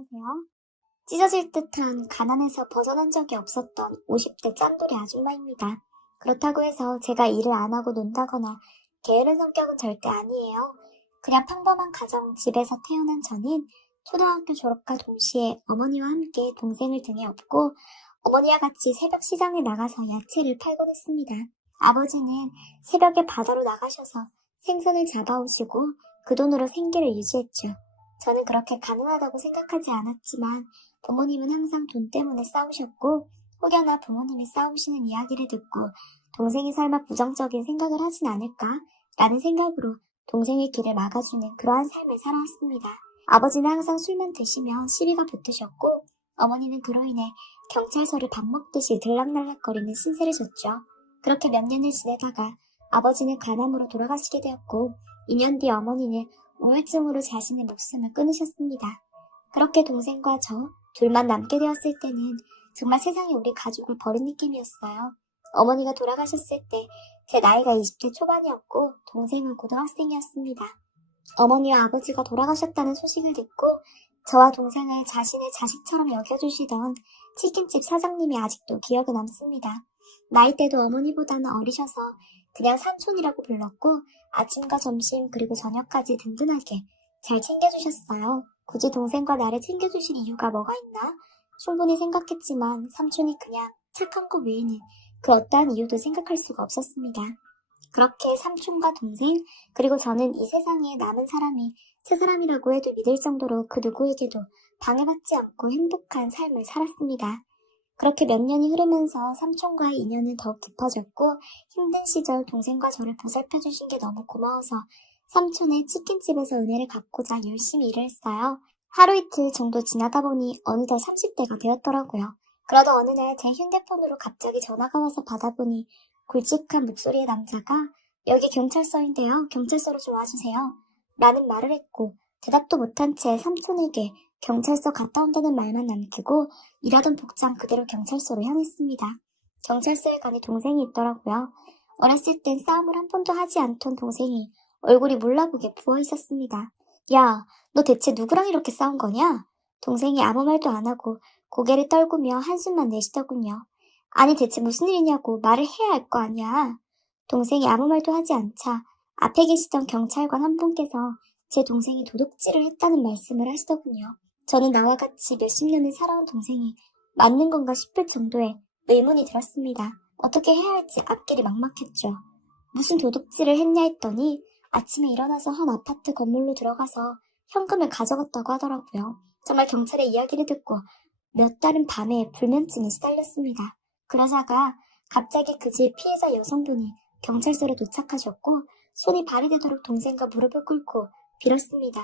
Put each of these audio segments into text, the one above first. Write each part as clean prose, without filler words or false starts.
안녕하세요. 찢어질 듯한 가난에서 벗어난 적이 없었던 50대 짠돌이 아줌마입니다. 그렇다고 해서 제가 일을 안 하고 논다거나 게으른 성격은 절대 아니에요. 그냥 평범한 가정 집에서 태어난 저는 초등학교 졸업과 동시에 어머니와 함께 동생을 등에 업고 어머니와 같이 새벽 시장에 나가서 야채를 팔곤 했습니다. 아버지는 새벽에 바다로 나가셔서 생선을 잡아오시고 그 돈으로 생계를 유지했죠. 저는 그렇게 가능하다고 생각하지 않았지만 부모님은 항상 돈 때문에 싸우셨고 혹여나 부모님이 싸우시는 이야기를 듣고 동생이 설마 부정적인 생각을 하진 않을까? 라는 생각으로 동생의 길을 막아주는 그러한 삶을 살아왔습니다. 아버지는 항상 술만 드시며 시비가 붙으셨고 어머니는 그로 인해 경찰서를 밥 먹듯이 들락날락거리는 신세를 졌죠. 그렇게 몇 년을 지내다가 아버지는 간암으로 돌아가시게 되었고 2년 뒤 어머니는 우울증으로 자신의 목숨을 끊으셨습니다. 그렇게 동생과 저 둘만 남게 되었을 때는 정말 세상에 우리 가족을 버린 느낌이었어요. 어머니가 돌아가셨을 때 제 나이가 20대 초반이었고 동생은 고등학생이었습니다. 어머니와 아버지가 돌아가셨다는 소식을 듣고 저와 동생을 자신의 자식처럼 여겨주시던 치킨집 사장님이 아직도 기억에 남습니다. 나이대도 어머니보다는 어리셔서 그냥 삼촌이라고 불렀고 아침과 점심 그리고 저녁까지 든든하게 잘 챙겨주셨어요. 굳이 동생과 나를 챙겨주실 이유가 뭐가 있나? 충분히 생각했지만 삼촌이 그냥 착한 것 외에는 그 어떠한 이유도 생각할 수가 없었습니다. 그렇게 삼촌과 동생 그리고 저는 이 세상에 남은 사람이 제 사람이라고 해도 믿을 정도로 그 누구에게도 방해받지 않고 행복한 삶을 살았습니다. 그렇게 몇 년이 흐르면서 삼촌과의 인연은 더욱 깊어졌고 힘든 시절 동생과 저를 보살펴 주신 게 너무 고마워서 삼촌의 치킨집에서 은혜를 갚고자 열심히 일을 했어요. 하루 이틀 정도 지나다 보니 어느덧 30대가 되었더라고요. 그러다 어느 날 제 휴대폰으로 갑자기 전화가 와서 받아보니 굵직한 목소리의 남자가 여기 경찰서인데요. 경찰서로 좀 와주세요. 라는 말을 했고 대답도 못한 채 삼촌에게 경찰서 갔다 온다는 말만 남기고 일하던 복장 그대로 경찰서로 향했습니다. 경찰서에 가니 동생이 있더라고요. 어렸을 땐 싸움을 한 번도 하지 않던 동생이 얼굴이 몰라보게 부어있었습니다. 야, 너 대체 누구랑 이렇게 싸운 거냐? 동생이 아무 말도 안 하고 고개를 떨구며 한숨만 내쉬더군요. 아니 대체 무슨 일이냐고 말을 해야 할 거 아니야. 동생이 아무 말도 하지 않자 앞에 계시던 경찰관 한 분께서 제 동생이 도둑질을 했다는 말씀을 하시더군요. 저는 나와 같이 몇십 년을 살아온 동생이 맞는 건가 싶을 정도의 의문이 들었습니다. 어떻게 해야 할지 앞길이 막막했죠. 무슨 도둑질을 했냐 했더니 아침에 일어나서 한 아파트 건물로 들어가서 현금을 가져갔다고 하더라고요. 정말 경찰의 이야기를 듣고 몇 달은 밤에 불면증에 시달렸습니다. 그러다가 갑자기 그 집 피해자 여성분이 경찰서로 도착하셨고 손이 발이 되도록 동생과 무릎을 꿇고 빌었습니다.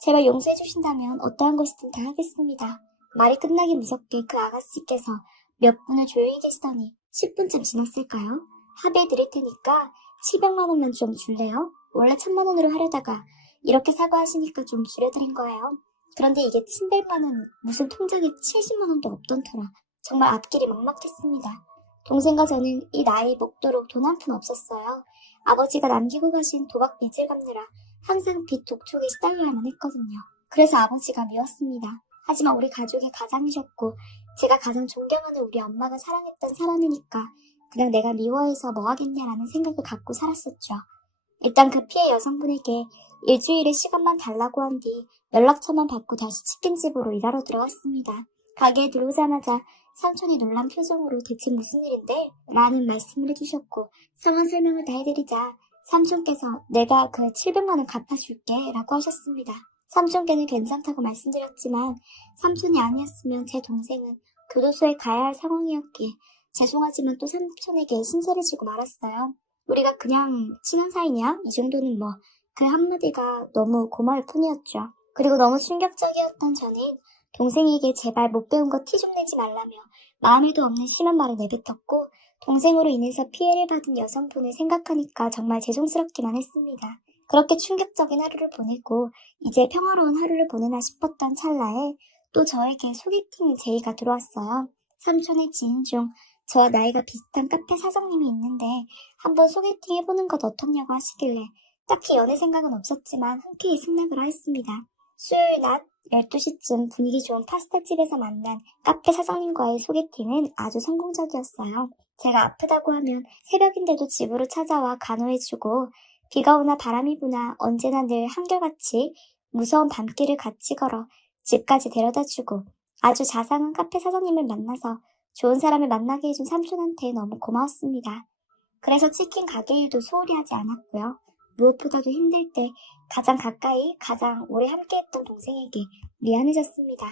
제발 용서해 주신다면 어떠한 것이든 다 하겠습니다. 말이 끝나기 무섭게 그 아가씨께서 몇 분을 조용히 계시더니 10분쯤 지났을까요? 합의해 드릴 테니까 700만 원만 좀 줄래요? 원래 1000만 원으로 하려다가 이렇게 사과하시니까 좀 줄여드린 거예요. 그런데 이게 700만 원 무슨 통장에 70만 원도 없던 터라 정말 앞길이 막막했습니다. 동생과 저는 이 나이 먹도록 돈 한 푼 없었어요. 아버지가 남기고 가신 도박 빚을 갚느라 항상 빚 독촉에 시달려야만 했거든요. 그래서 아버지가 미웠습니다. 하지만 우리 가족의 가장이셨고 제가 가장 존경하는 우리 엄마가 사랑했던 사람이니까 그냥 내가 미워해서 뭐 하겠냐라는 생각을 갖고 살았었죠. 일단 그 피해 여성분에게 일주일의 시간만 달라고 한 뒤 연락처만 받고 다시 치킨집으로 일하러 들어갔습니다. 가게에 들어오자마자 삼촌이 놀란 표정으로 대체 무슨 일인데? 라는 말씀을 해주셨고 상황 설명을 다 해드리자 삼촌께서 내가 그 700만 원 갚아줄게 라고 하셨습니다. 삼촌께는 괜찮다고 말씀드렸지만 삼촌이 아니었으면 제 동생은 교도소에 가야 할 상황이었기에 죄송하지만 또 삼촌에게 신세를 지고 말았어요. 우리가 그냥 친한 사이냐? 이 정도는 뭐 그 한마디가 너무 고마울 뿐이었죠. 그리고 너무 충격적이었던 저는 동생에게 제발 못 배운 거 티 좀 내지 말라며 마음에도 없는 심한 말을 내뱉었고 동생으로 인해서 피해를 받은 여성분을 생각하니까 정말 죄송스럽기만 했습니다. 그렇게 충격적인 하루를 보내고 이제 평화로운 하루를 보내나 싶었던 찰나에 또 저에게 소개팅 제의가 들어왔어요. 삼촌의 지인 중 저와 나이가 비슷한 카페 사장님이 있는데 한번 소개팅 해보는 것 어떻냐고 하시길래 딱히 연애 생각은 없었지만 흔쾌히 승낙을 하였습니다. 수요일 낮 12시쯤 분위기 좋은 파스타집에서 만난 카페 사장님과의 소개팅은 아주 성공적이었어요. 제가 아프다고 하면 새벽인데도 집으로 찾아와 간호해주고 비가 오나 바람이 부나 언제나 늘 한결같이 무서운 밤길을 같이 걸어 집까지 데려다주고 아주 자상한 카페 사장님을 만나서 좋은 사람을 만나게 해준 삼촌한테 너무 고마웠습니다. 그래서 치킨 가게 일도 소홀히 하지 않았고요. 무엇보다도 힘들 때 가장 가까이, 가장 오래 함께했던 동생에게 미안해졌습니다.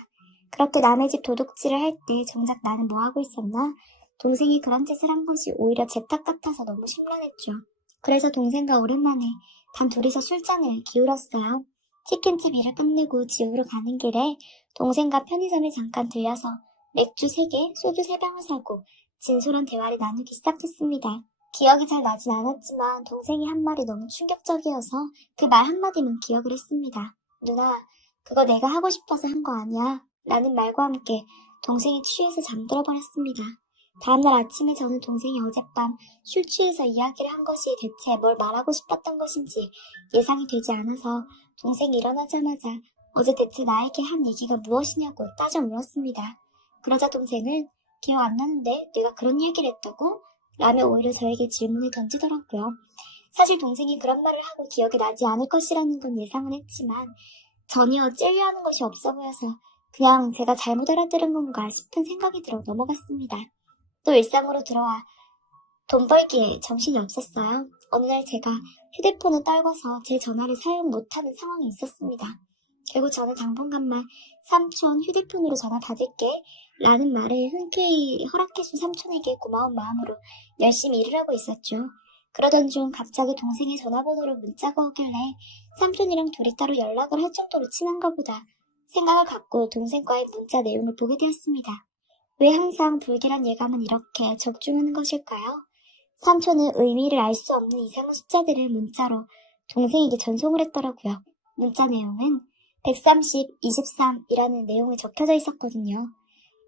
그렇게 남의 집 도둑질을 할 때 정작 나는 뭐하고 있었나? 동생이 그런 짓을 한 것이 오히려 제 탓 같아서 너무 심란했죠. 그래서 동생과 오랜만에 단 둘이서 술잔을 기울였어요. 치킨집 일을 끝내고 집으로 가는 길에 동생과 편의점에 잠깐 들려서 맥주 3개, 소주 3병을 사고 진솔한 대화를 나누기 시작했습니다. 기억이 잘 나진 않았지만 동생이 한 말이 너무 충격적이어서 그 말 한마디만 기억을 했습니다. 누나, 그거 내가 하고 싶어서 한 거 아니야? 라는 말과 함께 동생이 취해서 잠들어 버렸습니다. 다음날 아침에 저는 동생이 어젯밤 술 취해서 이야기를 한 것이 대체 뭘 말하고 싶었던 것인지 예상이 되지 않아서 동생이 일어나자마자 어제 대체 나에게 한 얘기가 무엇이냐고 따져 물었습니다. 그러자 동생은 기억 안 나는데 내가 그런 얘기를 했다고? 라며 오히려 저에게 질문을 던지더라고요. 사실 동생이 그런 말을 하고 기억이 나지 않을 것이라는 건 예상은 했지만 전혀 찔려하는 것이 없어 보여서 그냥 제가 잘못 알아들은 건가 싶은 생각이 들어 넘어갔습니다. 또 일상으로 들어와 돈 벌기에 정신이 없었어요. 어느 날 제가 휴대폰을 떨궈서 제 전화를 사용 못하는 상황이 있었습니다. 결국 저는 당분간만 삼촌 휴대폰으로 전화 받을게 라는 말을 흔쾌히 허락해준 삼촌에게 고마운 마음으로 열심히 일을 하고 있었죠. 그러던 중 갑자기 동생의 전화번호로 문자가 오길래 삼촌이랑 둘이 따로 연락을 할 정도로 친한가 보다 생각을 갖고 동생과의 문자 내용을 보게 되었습니다. 왜 항상 불길한 예감은 이렇게 적중하는 것일까요? 삼촌은 의미를 알 수 없는 이상한 숫자들을 문자로 동생에게 전송을 했더라고요. 문자 내용은 130, 23이라는 내용이 적혀져 있었거든요.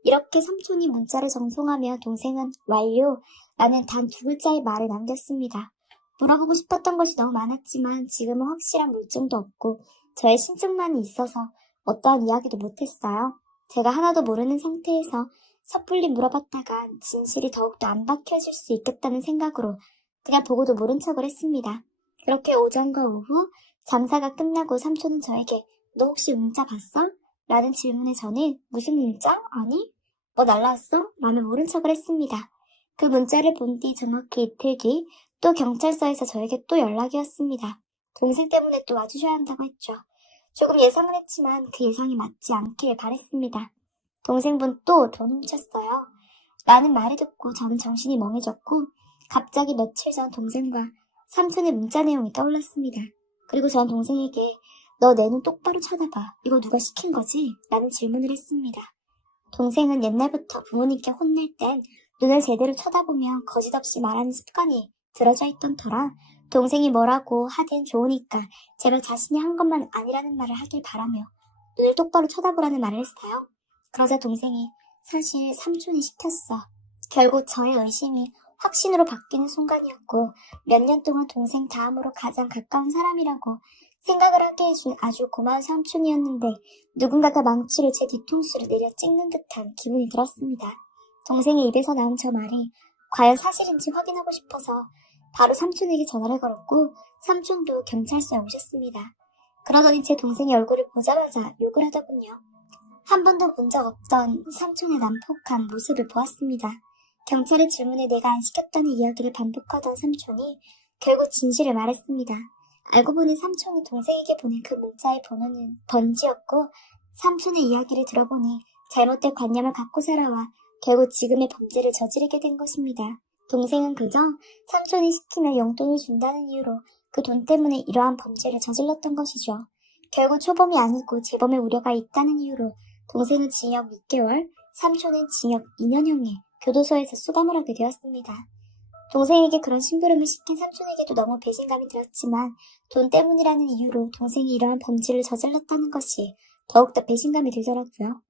이렇게 삼촌이 문자를 전송하며 동생은 완료라는 단 2글자의 말을 남겼습니다. 물어보고 싶었던 것이 너무 많았지만 지금은 확실한 물증도 없고 저의 신증만이 있어서 어떠한 이야기도 못했어요. 제가 하나도 모르는 상태에서 섣불리 물어봤다가 진실이 더욱더 안 밝혀질 수 있겠다는 생각으로 그냥 보고도 모른 척을 했습니다. 그렇게 오전과 오후 장사가 끝나고 삼촌은 저에게 너 혹시 문자 봤어? 라는 질문에 저는 무슨 문자? 아니? 뭐 날라왔어? 라며 모른 척을 했습니다. 그 문자를 본 뒤 정확히 이틀 뒤 또 경찰서에서 저에게 또 연락이 왔습니다. 동생 때문에 또 와주셔야 한다고 했죠. 조금 예상은 했지만 그 예상이 맞지 않길 바랬습니다. 동생분 또 돈 훔쳤어요. 라는 말을 듣고 저는 정신이 멍해졌고 갑자기 며칠 전 동생과 삼촌의 문자 내용이 떠올랐습니다. 그리고 전 동생에게 너 내 눈 똑바로 쳐다봐. 이거 누가 시킨 거지? 라는 질문을 했습니다. 동생은 옛날부터 부모님께 혼낼 땐 눈을 제대로 쳐다보며 거짓없이 말하는 습관이 들어져 있던 터라 동생이 뭐라고 하든 좋으니까 제발 자신이 한 것만 아니라는 말을 하길 바라며 눈을 똑바로 쳐다보라는 말을 했어요. 그러자 동생이 사실 삼촌이 시켰어. 결국 저의 의심이 확신으로 바뀌는 순간이었고 몇 년 동안 동생 다음으로 가장 가까운 사람이라고 생각을 하게 해준 아주 고마운 삼촌이었는데 누군가가 망치로 제 뒤통수를 내려 찍는 듯한 기분이 들었습니다. 동생의 입에서 나온 저 말이 과연 사실인지 확인하고 싶어서 바로 삼촌에게 전화를 걸었고 삼촌도 경찰서에 오셨습니다. 그러더니 제 동생의 얼굴을 보자마자 욕을 하더군요. 한 번도 본 적 없던 삼촌의 난폭한 모습을 보았습니다. 경찰의 질문에 내가 안 시켰다는 이야기를 반복하던 삼촌이 결국 진실을 말했습니다. 알고 보니 삼촌이 동생에게 보낸 그 문자의 번호는 번지였고 삼촌의 이야기를 들어보니 잘못된 관념을 갖고 살아와 결국 지금의 범죄를 저지르게 된 것입니다. 동생은 그저 삼촌이 시키면 용돈을 준다는 이유로 그 돈 때문에 이러한 범죄를 저질렀던 것이죠. 결국 초범이 아니고 재범의 우려가 있다는 이유로 동생은 징역 6개월, 삼촌은 징역 2년형에 교도소에서 수감을 하게 되었습니다. 동생에게 그런 심부름을 시킨 삼촌에게도 너무 배신감이 들었지만 돈 때문이라는 이유로 동생이 이러한 범죄를 저질렀다는 것이 더욱더 배신감이 들더라고요.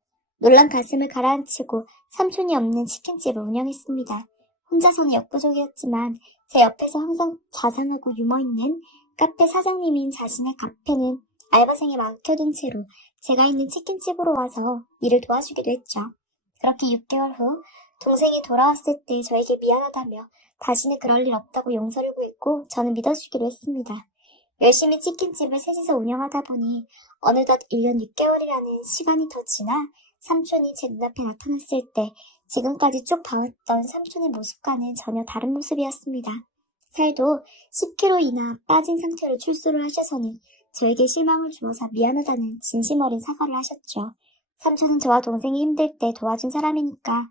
놀란 가슴을 가라앉히고 삼촌이 없는 치킨집을 운영했습니다. 혼자서는 역부족이었지만 제 옆에서 항상 자상하고 유머있는 카페 사장님인 자신의 카페는 알바생에 맡겨둔 채로 제가 있는 치킨집으로 와서 일을 도와주기도 했죠. 그렇게 6개월 후 동생이 돌아왔을 때 저에게 미안하다며 다시는 그럴 일 없다고 용서를 구했고 저는 믿어주기로 했습니다. 열심히 치킨집을 셋이서 운영하다 보니 어느덧 1년 6개월이라는 시간이 더 지나 삼촌이 제 눈앞에 나타났을 때 지금까지 쭉 봐왔던 삼촌의 모습과는 전혀 다른 모습이었습니다. 살도 10kg이나 빠진 상태로 출소를 하셔서는 저에게 실망을 주어서 미안하다는 진심 어린 사과를 하셨죠. 삼촌은 저와 동생이 힘들 때 도와준 사람이니까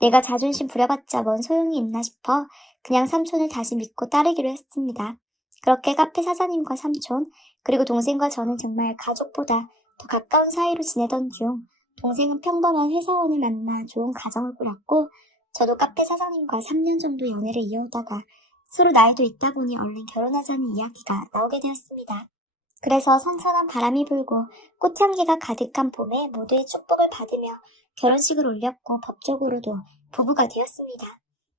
내가 자존심 부려봤자 뭔 소용이 있나 싶어 그냥 삼촌을 다시 믿고 따르기로 했습니다. 그렇게 카페 사장님과 삼촌, 그리고 동생과 저는 정말 가족보다 더 가까운 사이로 지내던 중 동생은 평범한 회사원을 만나 좋은 가정을 꾸렸고 저도 카페 사장님과 3년 정도 연애를 이어오다가 서로 나이도 있다 보니 얼른 결혼하자는 이야기가 나오게 되었습니다. 그래서 선선한 바람이 불고 꽃향기가 가득한 봄에 모두의 축복을 받으며 결혼식을 올렸고 법적으로도 부부가 되었습니다.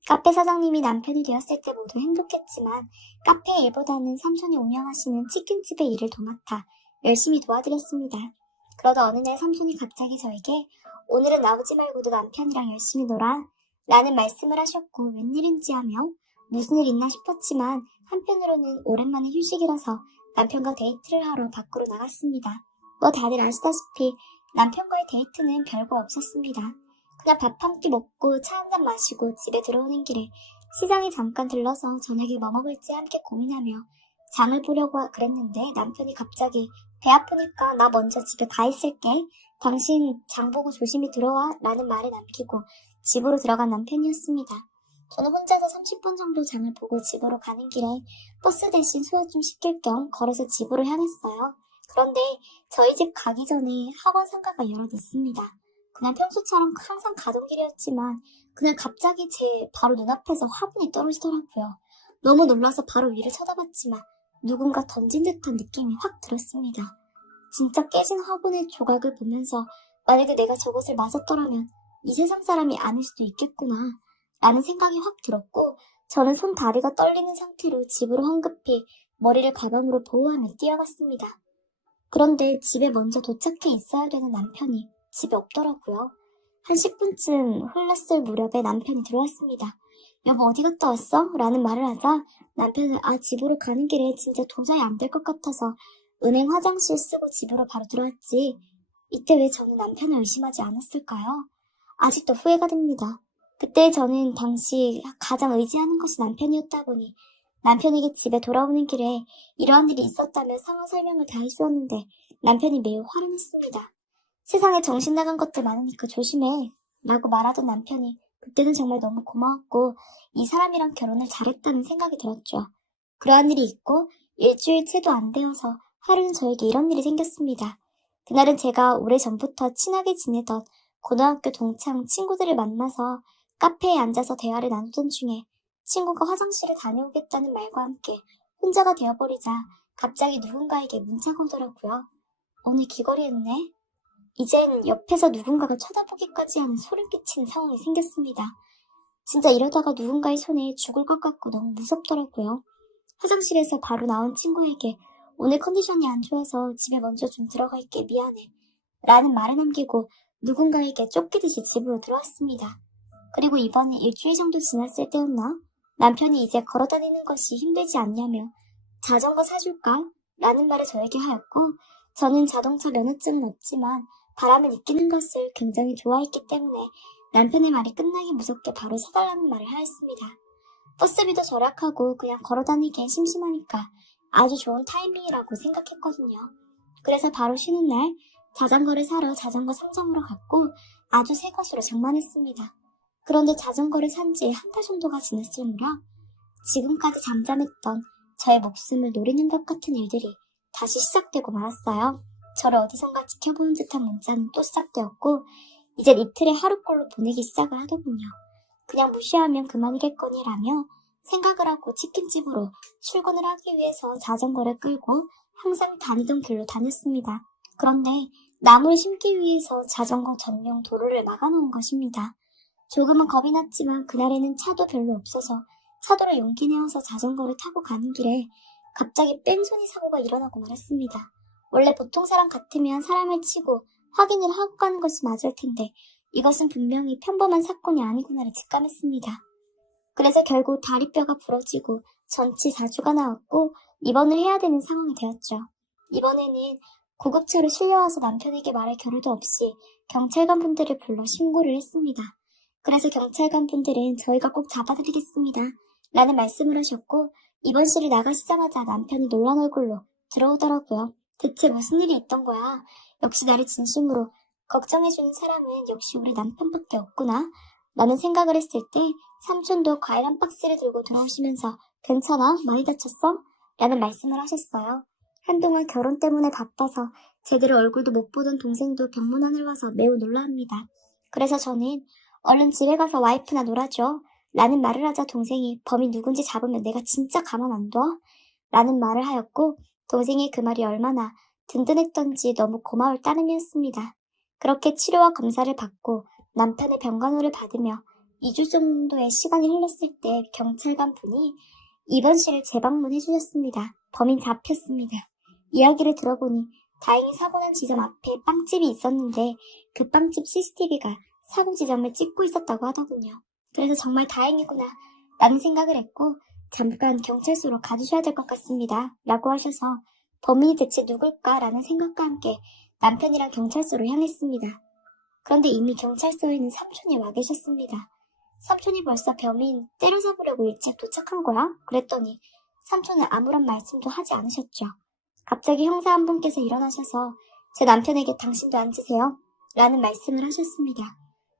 카페 사장님이 남편이 되었을 때 모두 행복했지만 카페 일보다는 삼촌이 운영하시는 치킨집의 일을 도맡아 열심히 도와드렸습니다. 그러다 어느 날 삼촌이 갑자기 저에게 오늘은 나오지 말고도 남편이랑 열심히 놀아 라는 말씀을 하셨고 웬일인지 하며 무슨 일 있나 싶었지만 한편으로는 오랜만에 휴식이라서 남편과 데이트를 하러 밖으로 나갔습니다. 뭐 다들 아시다시피 남편과의 데이트는 별거 없었습니다. 그냥 밥 한 끼 먹고 차 한 잔 마시고 집에 들어오는 길에 시장에 잠깐 들러서 저녁에 뭐 먹을지 함께 고민하며 장을 보려고 그랬는데 남편이 갑자기 배 아프니까 나 먼저 집에 가 있을게. 당신 장 보고 조심히 들어와 라는 말을 남기고 집으로 들어간 남편이었습니다. 저는 혼자서 30분 정도 장을 보고 집으로 가는 길에 버스 대신 소화 좀 시킬 겸 걸어서 집으로 향했어요. 그런데 저희 집 가기 전에 학원 상가가 여러 있습니다. 그냥 평소처럼 항상 가던 길이었지만 그날 갑자기 제 바로 눈앞에서 화분이 떨어지더라고요. 너무 놀라서 바로 위를 쳐다봤지만 누군가 던진 듯한 느낌이 확 들었습니다. 진짜 깨진 화분의 조각을 보면서 만약에 내가 저것을 맞았더라면 이 세상 사람이 아닐 수도 있겠구나 라는 생각이 확 들었고 저는 손 다리가 떨리는 상태로 집으로 황급히 머리를 가방으로 보호하며 뛰어갔습니다. 그런데 집에 먼저 도착해 있어야 되는 남편이 집에 없더라고요. 한 10분쯤 흘렀을 무렵에 남편이 들어왔습니다. 여보 어디 갔다 왔어? 라는 말을 하자 남편은 집으로 가는 길에 진짜 도저히 안 될 것 같아서 은행 화장실 쓰고 집으로 바로 들어왔지. 이때 왜 저는 남편을 의심하지 않았을까요? 아직도 후회가 됩니다. 그때 저는 당시 가장 의지하는 것이 남편이었다 보니 남편에게 집에 돌아오는 길에 이러한 일이 있었다며 상황 설명을 다 해주었는데 남편이 매우 화를 냈습니다. 세상에 정신 나간 것들 많으니까 조심해 라고 말하던 남편이 그때는 정말 너무 고마웠고 이 사람이랑 결혼을 잘했다는 생각이 들었죠. 그러한 일이 있고 일주일 채도 안 되어서 하루는 저에게 이런 일이 생겼습니다. 그날은 제가 오래전부터 친하게 지내던 고등학교 동창 친구들을 만나서 카페에 앉아서 대화를 나누던 중에 친구가 화장실을 다녀오겠다는 말과 함께 혼자가 되어버리자 갑자기 누군가에게 문자가 오더라고요. 오늘 귀걸이했네. 이젠 옆에서 누군가가 쳐다보기까지 하는 소름 끼치는 상황이 생겼습니다. 진짜 이러다가 누군가의 손에 죽을 것 같고 너무 무섭더라고요. 화장실에서 바로 나온 친구에게 오늘 컨디션이 안 좋아서 집에 먼저 좀 들어가 있게 미안해 라는 말을 남기고 누군가에게 쫓기듯이 집으로 들어왔습니다. 그리고 이번에 일주일 정도 지났을 때였나? 남편이 이제 걸어다니는 것이 힘들지 않냐며 자전거 사줄까? 라는 말을 저에게 하였고 저는 자동차 면허증은 없지만 바람을 느끼는 것을 굉장히 좋아했기 때문에 남편의 말이 끝나기 무섭게 바로 사달라는 말을 하였습니다. 버스비도 절약하고 그냥 걸어다니기엔 심심하니까 아주 좋은 타이밍이라고 생각했거든요. 그래서 바로 쉬는 날 자전거를 사러 자전거 상점으로 갔고 아주 새 것으로 장만했습니다. 그런데 자전거를 산 지 한 달 정도가 지났을 무렵 지금까지 잠잠했던 저의 목숨을 노리는 것 같은 일들이 다시 시작되고 말았어요. 저를 어디선가 지켜보는 듯한 문자는 또 시작되었고 이젠 이틀에 하루꼴로 보내기 시작을 하더군요. 그냥 무시하면 그만이겠거니 라며 생각을 하고 치킨집으로 출근을 하기 위해서 자전거를 끌고 항상 다니던 길로 다녔습니다. 그런데 나무를 심기 위해서 자전거 전용 도로를 막아놓은 것입니다. 조금은 겁이 났지만 그날에는 차도 별로 없어서 차도를 용기 내어서 자전거를 타고 가는 길에 갑자기 뺑소니 사고가 일어나고 말았습니다. 원래 보통 사람 같으면 사람을 치고 확인을 하고 가는 것이 맞을 텐데 이것은 분명히 평범한 사건이 아니구나를 직감했습니다. 그래서 결국 다리뼈가 부러지고 전치 4주가 나왔고 입원을 해야 되는 상황이 되었죠. 이번에는 구급차로 실려와서 남편에게 말할 겨를도 없이 경찰관 분들을 불러 신고를 했습니다. 그래서 경찰관 분들은 저희가 꼭 잡아드리겠습니다 라는 말씀을 하셨고 입원실을 나가시자마자 남편이 놀란 얼굴로 들어오더라고요. 대체 무슨 일이 있던 거야? 역시 나를 진심으로 걱정해주는 사람은 역시 우리 남편밖에 없구나 라는 생각을 했을 때 삼촌도 과일 한 박스를 들고 들어오시면서 괜찮아? 많이 다쳤어? 라는 말씀을 하셨어요. 한동안 결혼 때문에 바빠서 제대로 얼굴도 못 보던 동생도 병문안을 와서 매우 놀라합니다. 그래서 저는 얼른 집에 가서 와이프나 놀아줘 라는 말을 하자 동생이 범인 누군지 잡으면 내가 진짜 가만 안 둬? 라는 말을 하였고 동생의 그 말이 얼마나 든든했던지 너무 고마울 따름이었습니다. 그렇게 치료와 검사를 받고 남편의 병간호를 받으며 2주 정도의 시간이 흘렀을 때 경찰관 분이 입원실을 재방문해 주셨습니다. 범인 잡혔습니다. 이야기를 들어보니 다행히 사고 난 지점 앞에 빵집이 있었는데 그 빵집 CCTV가 사고 지점을 찍고 있었다고 하더군요. 그래서 정말 다행이구나 라는 생각을 했고 잠깐 경찰서로 가주셔야 될 것 같습니다 라고 하셔서 범인이 대체 누굴까 라는 생각과 함께 남편이랑 경찰서로 향했습니다. 그런데 이미 경찰서에는 삼촌이 와 계셨습니다. 삼촌이 벌써 범인 때려잡으려고 일찍 도착한 거야? 그랬더니 삼촌은 아무런 말씀도 하지 않으셨죠. 갑자기 형사 한 분께서 일어나셔서 제 남편에게 당신도 앉으세요 라는 말씀을 하셨습니다.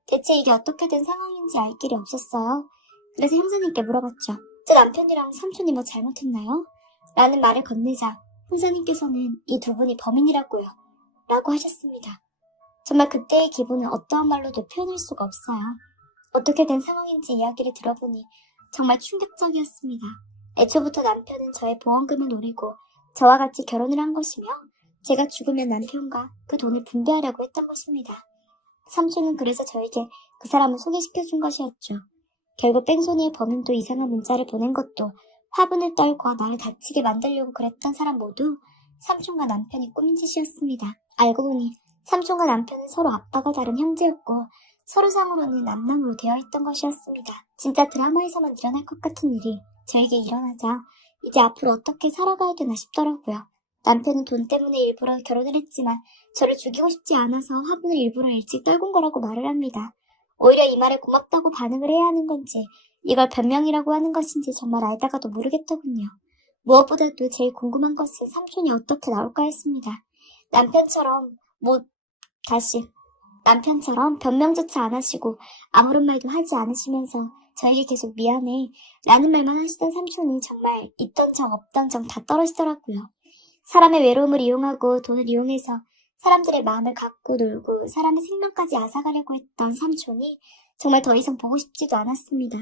대체 이게 어떻게 된 상황인지 알 길이 없었어요. 그래서 형사님께 물어봤죠. 제 남편이랑 삼촌이 뭐 잘못했나요? 라는 말을 건네자 형사님께서는 이 두 분이 범인이라고요 라고 하셨습니다. 정말 그때의 기분은 어떠한 말로도 표현할 수가 없어요. 어떻게 된 상황인지 이야기를 들어보니 정말 충격적이었습니다. 애초부터 남편은 저의 보험금을 노리고 저와 같이 결혼을 한 것이며 제가 죽으면 남편과 그 돈을 분배하려고 했던 것입니다. 삼촌은 그래서 저에게 그 사람을 소개시켜준 것이었죠. 결국 뺑소니의 범인도 이상한 문자를 보낸 것도 화분을 떨고 나를 다치게 만들려고 그랬던 사람 모두 삼촌과 남편이 꾸민 짓이었습니다. 알고 보니 삼촌과 남편은 서로 아빠가 다른 형제였고 서로상으로는 남남으로 되어 있던 것이었습니다. 진짜 드라마에서만 일어날 것 같은 일이 저에게 일어나자 이제 앞으로 어떻게 살아가야 되나 싶더라고요. 남편은 돈 때문에 일부러 결혼을 했지만 저를 죽이고 싶지 않아서 화분을 일부러 일찍 떨군 거라고 말을 합니다. 오히려 이 말에 고맙다고 반응을 해야 하는 건지 이걸 변명이라고 하는 것인지 정말 알다가도 모르겠더군요. 무엇보다도 제일 궁금한 것은 삼촌이 어떻게 나올까 했습니다. 남편처럼 변명조차 안 하시고 아무런 말도 하지 않으시면서 저에게 계속 미안해 라는 말만 하시던 삼촌이 정말 있던 정 없던 정 다 떨어지더라고요. 사람의 외로움을 이용하고 돈을 이용해서 사람들의 마음을 갖고 놀고 사람의 생명까지 앗아가려고 했던 삼촌이 정말 더 이상 보고 싶지도 않았습니다.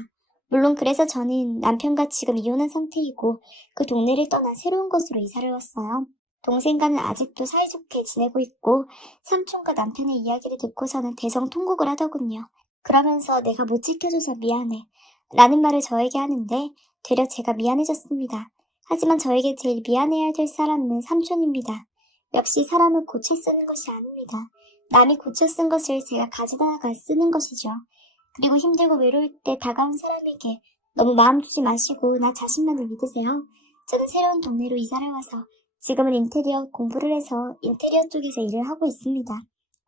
물론 그래서 저는 남편과 지금 이혼한 상태이고 그 동네를 떠나 새로운 곳으로 이사를 왔어요. 동생과는 아직도 사이좋게 지내고 있고 삼촌과 남편의 이야기를 듣고서는 대성통곡을 하더군요. 그러면서 내가 못 지켜줘서 미안해 라는 말을 저에게 하는데 되려 제가 미안해졌습니다. 하지만 저에게 제일 미안해야 될 사람은 삼촌입니다. 역시 사람은 고쳐 쓰는 것이 아닙니다. 남이 고쳐 쓴 것을 제가 가져다가 쓰는 것이죠. 그리고 힘들고 외로울 때 다가온 사람에게 너무 마음 주지 마시고 나 자신만을 믿으세요. 저는 새로운 동네로 이사를 와서 지금은 인테리어 공부를 해서 인테리어 쪽에서 일을 하고 있습니다.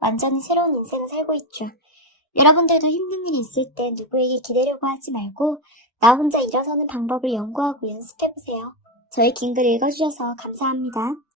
완전히 새로운 인생을 살고 있죠. 여러분들도 힘든 일이 있을 때 누구에게 기대려고 하지 말고 나 혼자 일어서는 방법을 연구하고 연습해보세요. 저희 긴 글 읽어주셔서 감사합니다.